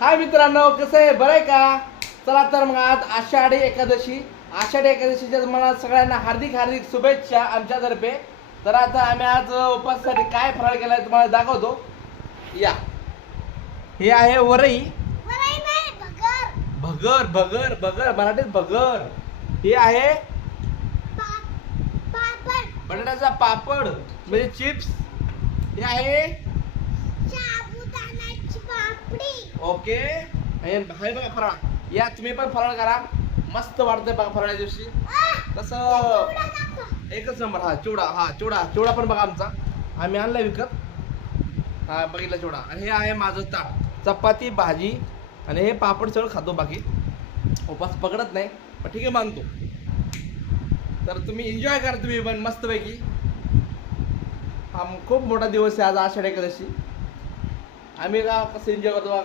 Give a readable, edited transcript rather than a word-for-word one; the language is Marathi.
हाय मित्रांनो, कसं आहे, बरं आहे का? चला तर मग आज आषाढी एकादशीच्या मला सगळ्यांना हार्दिक हार्दिक शुभेच्छा आमच्यातर्फे. तर आता आम्ही आज उपासासाठी काय फराळ केलाय तुम्हाला दाखवतो. या, हे आहे वरई. भगर भगर भगर मराठीत भगर. हे आहे बटाट्याचा पापड म्हणजे चिप्स. हे आहे ओके. आणि हाय बघा फराळ. या तुम्ही पण फराळ करा, मस्त वाटतंय बघा फराळ्या दिवशी. तसं एकच नंबर. हा चिवडा, चिवडा पण बघा आमचा आम्ही आणलाय विकत. हा बघितला चिवडा. आणि हे आहे माझं ताट, चपाती भाजी आणि हे पापड सगळं खातो. बाकी उपास पकडत नाही पण ठीक आहे, मानतो. तर तुम्ही एन्जॉय करा तुम्ही पण मस्तपैकी. हा खूप मोठा दिवस आहे आज आषाढी एकादशी. आम्ही का कसं एन्जॉय करतो बघा.